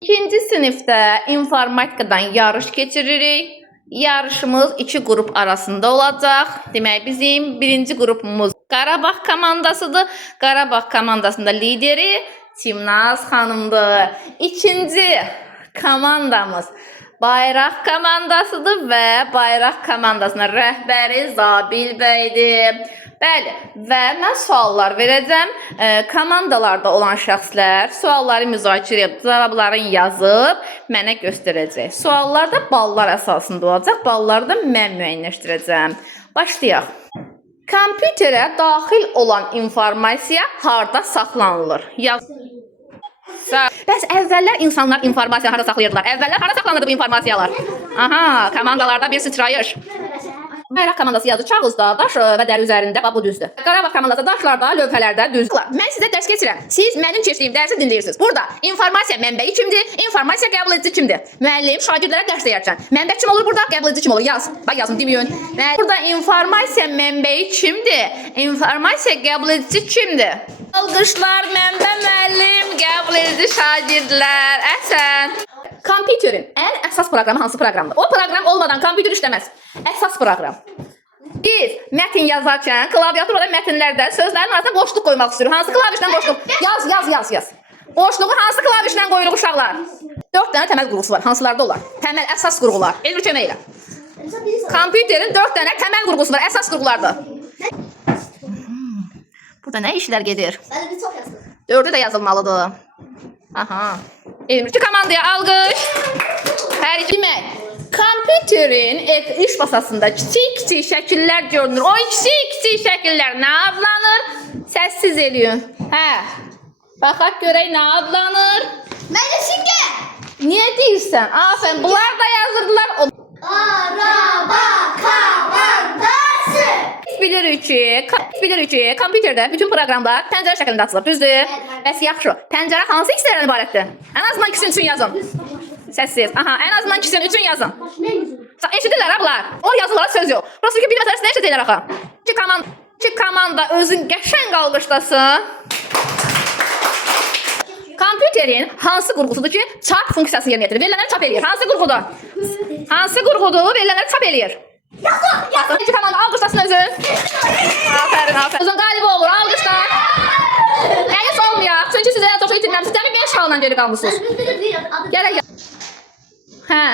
İkinci sinifdə informatikadan yarış keçiririk. Yarışımız iki qrup arasında olacaq. Demək, bizim birinci qrupumuz Qarabağ komandasıdır. Qarabağ komandasında lideri Timnaz xanımdır. İkinci komandamız Bayraq komandasıdır və Bayraq komandasının rəhbəri Zabil bəydir. Bəli, və mən suallar verəcəm. Komandalarda olan şəxslər sualları müzakirə edib, cavablarını yazıb mənə göstərəcək. Suallar da ballar əsasında olacaq. Balları da mən müəyyənləşdirəcəm. Başlayaq. Kompüterə daxil olan informasiya harda saxlanılır? Yaz. Bəs əvvəllər insanlar informasiyanı harada saxlayırdılar? Əvvəllər harada saxlanırdı bu informasiyalar? Aha, komandalarda bir sıçrayış. Bayraq komandası yazı kağızda, daş və dəri üzərində, bu düzdür. Qarabağ komandası daşlarda, lövhələrdə düzdür. Mən sizə dərs keçirəm. Siz mənim keçdiyim dərsi dinləyirsiniz. Burada informasiya mənbəyi kimdir? İnformasiya qəbul edici kimdir? Müəllim şagirdlərə dərs deyərkən mənbə kim olur burada? Qəbul edici kim olur? Yaz. Bax yazın deməyin. Burada informasiya mənbəyi kimdir? İnformasiya qəbul edici kimdir? Alqışlar mənbə müəllim, qəbul edici şagirdlər. Əhsən. Kompüterin ən əsas proqramı hansı proqramdır? O proqram olmadan kompüter işləməz. Əsas proqram. Biz mətin yazarkən klaviaturada mətnlərdə sözlərin arasına boşluq qoymaq istəyirik. Hansı klavişlə boşluq? Yaz. Boşluğu hansı klavişlə qoyuluq uşaqlar? 4 dənə təməl qurğusu var. Hansılarda onlar? Təməl əsas qurğular. Elmir kömək elə. Kompüterin 4 dənə təməl qurğusu var. Əsas qurğulardır. Burada nə işlər gedir? 4'ü də yazılmalıdır. Aha. Elmirçi komandaya alqış. Hər iki demək. Kompüterin iş masasında kiçik şəkillər görünür. O kiçik şəkillər nə adlanır? Səssiz eləyin. Hə. Baxaq görək nə adlanır? Mənəşingə. Niyə deyirsən? Afən, bunlar da yazırdılar. Araba komandası. Biz bilirik ki, kompüterdə bütün proqramlar pəncərə şəklində açılır, düzdür? Bəs yaxşı, pəncərə hansı hissələrdən ibarətdir? Ən azından ikisini üçün yazın. Səssiz. Aha, ən azından ikisini üçün yazın. Eşidirlər ha bunlar. O yazılara söz yox. Burası ki, bilməsəniz nə eşidəcəklər axı? İki komanda özün qəşəng alqışlasın. Kompüterin hansı qurğusudur ki, çap funksiyasını yerinə yetirir? Verilənləri çap eləyir. Hansı qurğudur? Hansı qurğudur? Verilənləri çap eləyir. Yazın. İki komanda alqışlasın özün. Aferin. Özün qalibi olur. Alqışlar. Əgis olmayaq. Çünki sizə çox itirməmişsiniz. Dəmin 5 xalından geri qalmışsınız. Gələk. Hə.